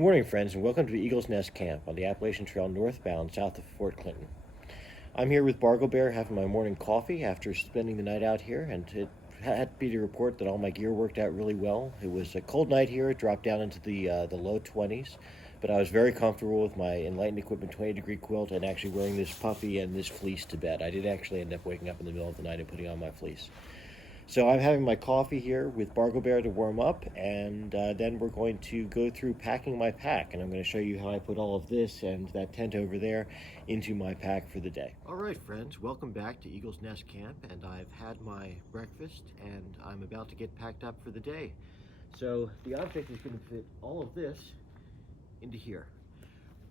Good morning, friends, and welcome to Eagle's Nest Camp on the Appalachian Trail northbound south of Fort Clinton. I'm here with Bargo Bear having my morning coffee after spending the night out here, and it had to be to report that all my gear worked out really well. It was a cold night here. It dropped down into the low 20s, but I was very comfortable with my Enlightened Equipment 20-degree quilt and actually wearing this puffy and this fleece to bed. I did actually end up waking up in the middle of the night and putting on my fleece. So I'm having my coffee here with Bargo Bear to warm up, and then we're going to go through packing my pack, and I'm going to show you how I put all of this and that tent over there into my pack for the day. All right, friends, welcome back to Eagle's Nest Camp, and I've had my breakfast, and I'm about to get packed up for the day. So the object is going to fit all of this into here.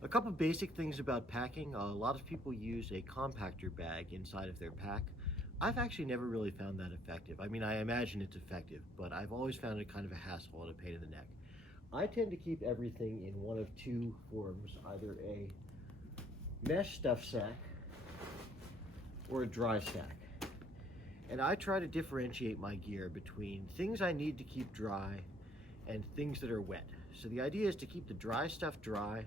A couple basic things about packing. A lot of people use a compactor bag inside of their pack. I've actually never really found that effective. I mean, I imagine it's effective, but I've always found it kind of a hassle and a pain in the neck. I tend to keep everything in one of two forms, either a mesh stuff sack or a dry sack. And I try to differentiate my gear between things I need to keep dry and things that are wet. So the idea is to keep the dry stuff dry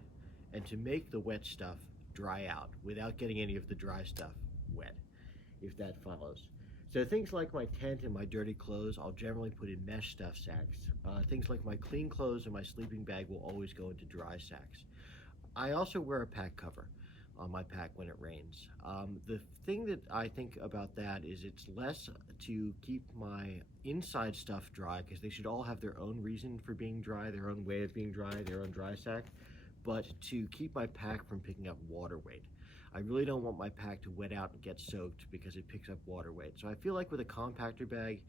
and to make the wet stuff dry out without getting any of the dry stuff wet, if that follows. So things like my tent and my dirty clothes, I'll generally put in mesh stuff sacks. Things like my clean clothes and my sleeping bag will always go into dry sacks. I also wear a pack cover on my pack when it rains. The thing that I think about that is it's less to keep my inside stuff dry, because they should all have their own reason for being dry, their own way of being dry, their own dry sack, but to keep my pack from picking up water weight. I really don't want my pack to wet out and get soaked because it picks up water weight. So I feel like with a compactor bag,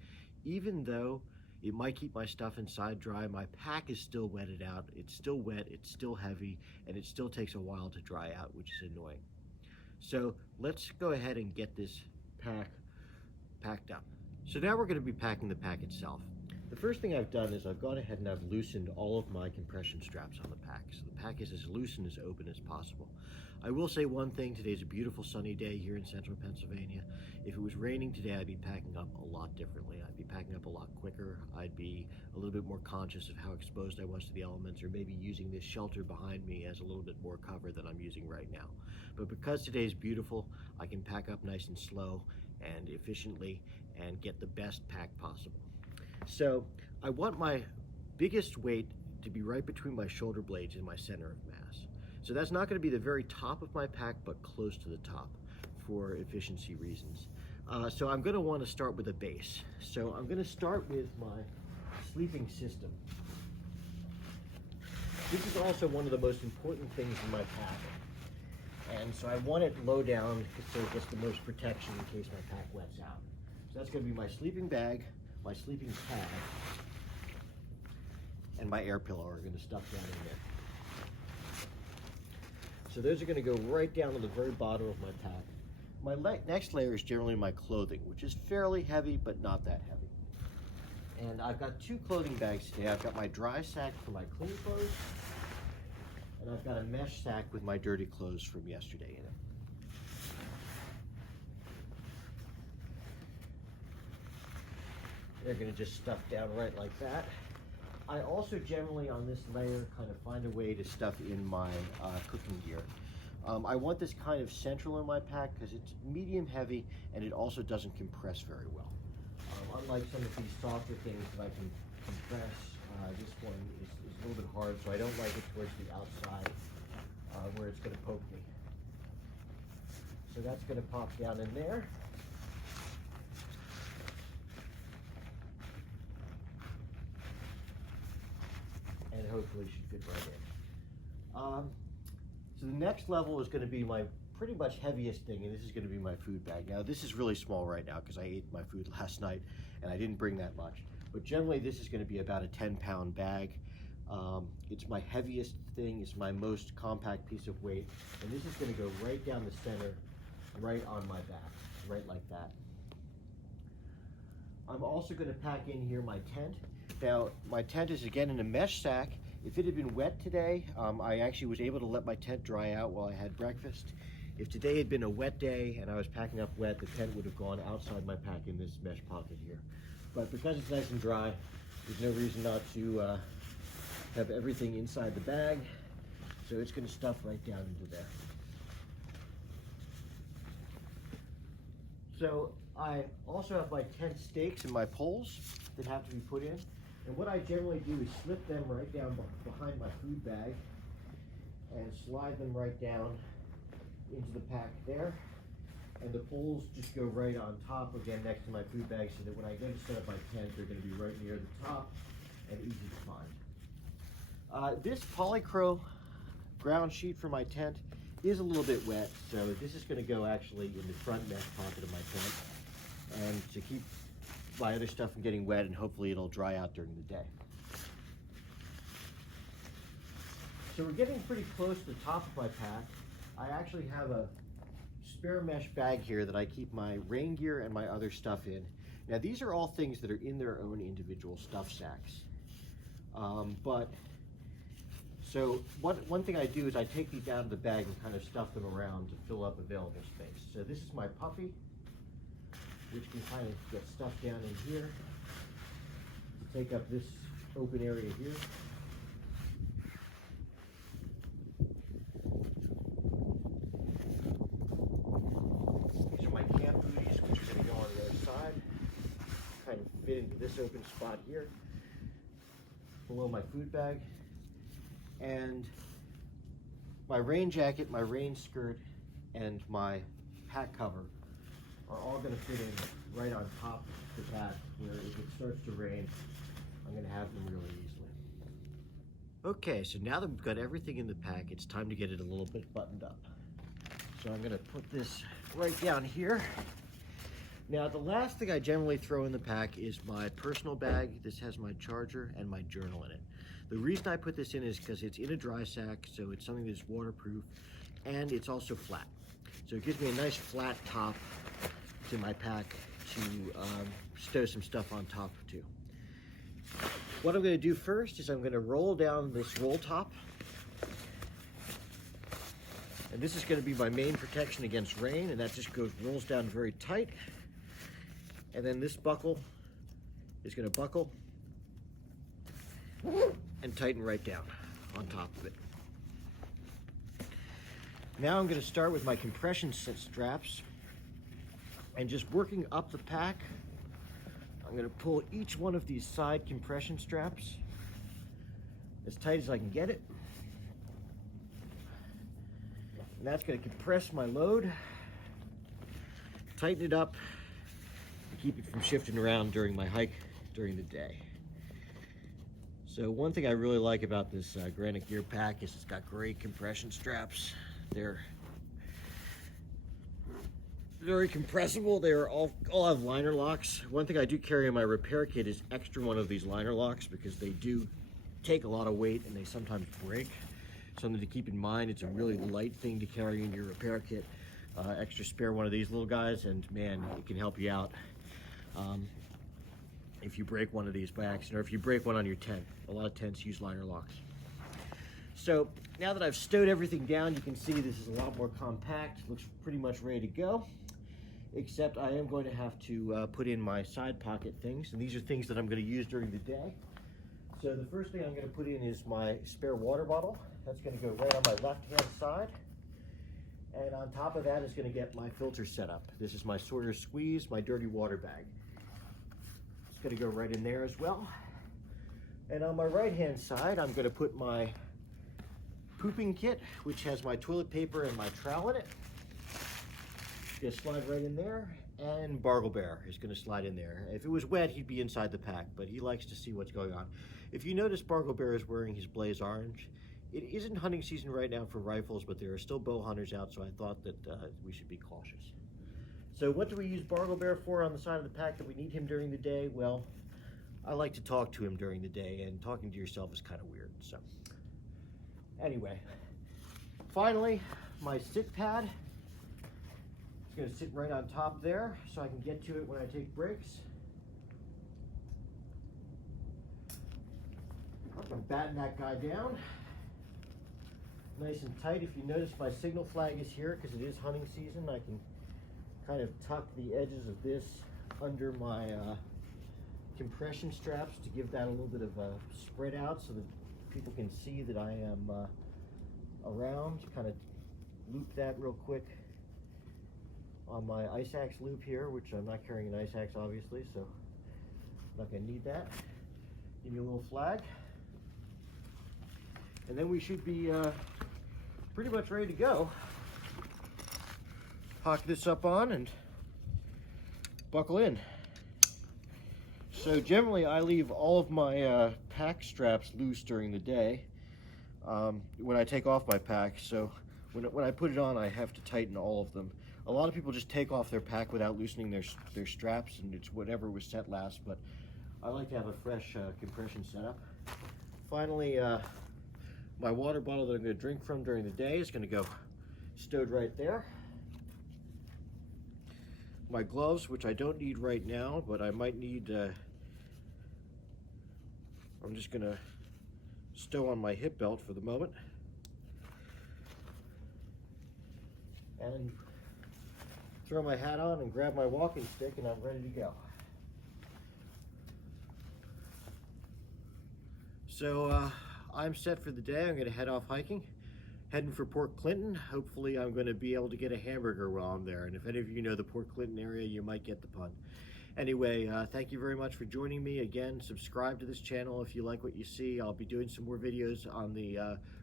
even though it might keep my stuff inside dry, my pack is still wetted out. It's still wet, it's still heavy, and it still takes a while to dry out, which is annoying. So let's go ahead and get this pack packed up. So now we're going to be packing the pack itself. The first thing I've done is I've gone ahead and I've loosened all of my compression straps on the pack. So the pack is as loose and as open as possible. I will say one thing, today's a beautiful sunny day here in central Pennsylvania. If it was raining today, I'd be packing up a lot differently. I'd be packing up a lot quicker. I'd be a little bit more conscious of how exposed I was to the elements, or maybe using this shelter behind me as a little bit more cover than I'm using right now. But because today's beautiful, I can pack up nice and slow and efficiently and get the best pack possible. So I want my biggest weight to be right between my shoulder blades and my center of mass. So that's not going to be the very top of my pack, but close to the top for efficiency reasons. So I'm going to want to start with a base. So I'm going to start with my sleeping system. This is also one of the most important things in my pack. And so I want it low down so it gets the most protection in case my pack wets out. So that's going to be my sleeping bag, my sleeping pad, and my air pillow are going to stuff down in there. So those are going to go right down to the very bottom of my pack. My next layer is generally my clothing, which is fairly heavy, but not that heavy. And I've got two clothing bags today. I've got my dry sack for my clean clothes, and I've got a mesh sack with my dirty clothes from yesterday in it. They're going to just stuff down right like that. I also generally on this layer kind of find a way to stuff in my cooking gear. I want this kind of central in my pack because it's medium heavy and it also doesn't compress very well. Unlike some of these softer things that I can compress, this one is a little bit hard, so I don't like it towards the outside where it's going to poke me. So that's going to pop down in there. And hopefully should fit right in. So the next level is going to be my pretty much heaviest thing, and this is going to be my food bag. Now this is really small right now because I ate my food last night and I didn't bring that much. But generally this is going to be about a 10-pound bag. It's my heaviest thing, it's my most compact piece of weight, and this is going to go right down the center, right on my back, right like that. I'm also going to pack in here my tent. Now, my tent is again in a mesh sack. If it had been wet today, I actually was able to let my tent dry out while I had breakfast. If today had been a wet day and I was packing up wet, the tent would have gone outside my pack in this mesh pocket here. But because it's nice and dry, there's no reason not to have everything inside the bag, so it's going to stuff right down into there. So I also have my tent stakes and my poles that have to be put in. And what I generally do is slip them right down behind my food bag and slide them right down into the pack there. And the poles just go right on top again next to my food bag, so that when I go to set up my tent, they're going to be right near the top and easy to find. This Polycro ground sheet for my tent is a little bit wet, so this is going to go actually in the front mesh pocket of my tent, and to keep my other stuff from getting wet, and hopefully it'll dry out during the day. So we're getting pretty close to the top of my pack. I actually have a spare mesh bag here that I keep my rain gear and my other stuff in. Now these are all things that are in their own individual stuff sacks. So one thing I do is I take these out of the bag and kind of stuff them around to fill up available space. So this is my puffy, which can kind of get stuffed down in here to take up this open area here. These are my camp booties, which are going to go on the other side. Kind of fit into this open spot here, below my food bag. And my rain jacket, my rain skirt, and my pack cover are all going to fit in right on top of the pack, where if it starts to rain, I'm going to have them really easily. Okay, so now that we've got everything in the pack, it's time to get it a little bit buttoned up. So I'm going to put this right down here. Now, the last thing I generally throw in the pack is my personal bag. This has my charger and my journal in it. The reason I put this in is because it's in a dry sack, so it's something that's waterproof, and it's also flat. So it gives me a nice flat top to my pack to stow some stuff on top too. What I'm going to do first is I'm going to roll down this roll top. And this is going to be my main protection against rain, and that just rolls down very tight. And then this buckle is going to buckle and tighten right down on top of it. Now I'm going to start with my compression straps, and just working up the pack, I'm going to pull each one of these side compression straps as tight as I can get it. And that's going to compress my load, tighten it up, and keep it from shifting around during my hike during the day. So one thing I really like about this Granite Gear pack is it's got great compression straps. They're very compressible. They are all have liner locks. One thing I do carry in my repair kit is extra one of these liner locks, because they do take a lot of weight and they sometimes break. Something to keep in mind. It's a really light thing to carry in your repair kit. Extra spare one of these little guys, and man, it can help you out if you break one of these by accident, or if you break one on your tent. A lot of tents use liner locks. So now that I've stowed everything down, you can see this is a lot more compact. It looks pretty much ready to go, except I am going to have to put in my side pocket things, and these are things that I'm going to use during the day. So the first thing I'm going to put in is my spare water bottle. That's going to go right on my left-hand side. And on top of that is going to get my filter set up. This is my Sawyer Squeeze, my dirty water bag. It's going to go right in there as well. And on my right-hand side, I'm going to put my pooping kit, which has my toilet paper and my trowel in it. It's going to slide right in there. And Bargle Bear is going to slide in there. If it was wet, he'd be inside the pack, but he likes to see what's going on. If you notice, Bargle Bear is wearing his Blaze Orange. It isn't hunting season right now for rifles, but there are still bow hunters out, so I thought that we should be cautious. So what do we use Bargle Bear for on the side of the pack that we need him during the day? Well, I like to talk to him during the day, and talking to yourself is kind of weird. So anyway, finally, my sit pad. It's going to sit right on top there, so I can get to it when I take breaks. I'm batting that guy down nice and tight. If you notice, my signal flag is here because it is hunting season. I can kind of tuck the edges of this under my compression straps to give that a little bit of a spread out, so that people can see that I am around. Kind of loop that real quick on my ice axe loop here, which I'm not carrying an ice axe obviously, so I'm not going to need that. Give me a little flag. And then we should be pretty much ready to go. Hock this up on and buckle in. So generally I leave all of my pack straps loose during the day when I take off my pack. So when I put it on, I have to tighten all of them. A lot of people just take off their pack without loosening their straps, and it's whatever was set last, but I like to have a fresh compression setup. Finally, my water bottle that I'm going to drink from during the day is going to go stowed right there. My gloves, which I don't need right now, but I might need, I'm just going to stow on my hip belt for the moment. And throw my hat on and grab my walking stick, and I'm ready to go. So I'm set for the day. I'm going to head off hiking, heading for Port Clinton. Hopefully I'm going to be able to get a hamburger while I'm there, and if any of you know the Port Clinton area, you might get the pun. Anyway, thank you very much for joining me. Again, subscribe to this channel if you like what you see. I'll be doing some more videos on the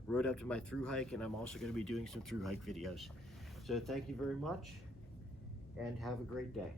road up to my thru hike, and I'm also going to be doing some thru hike videos. So thank you very much, and have a great day.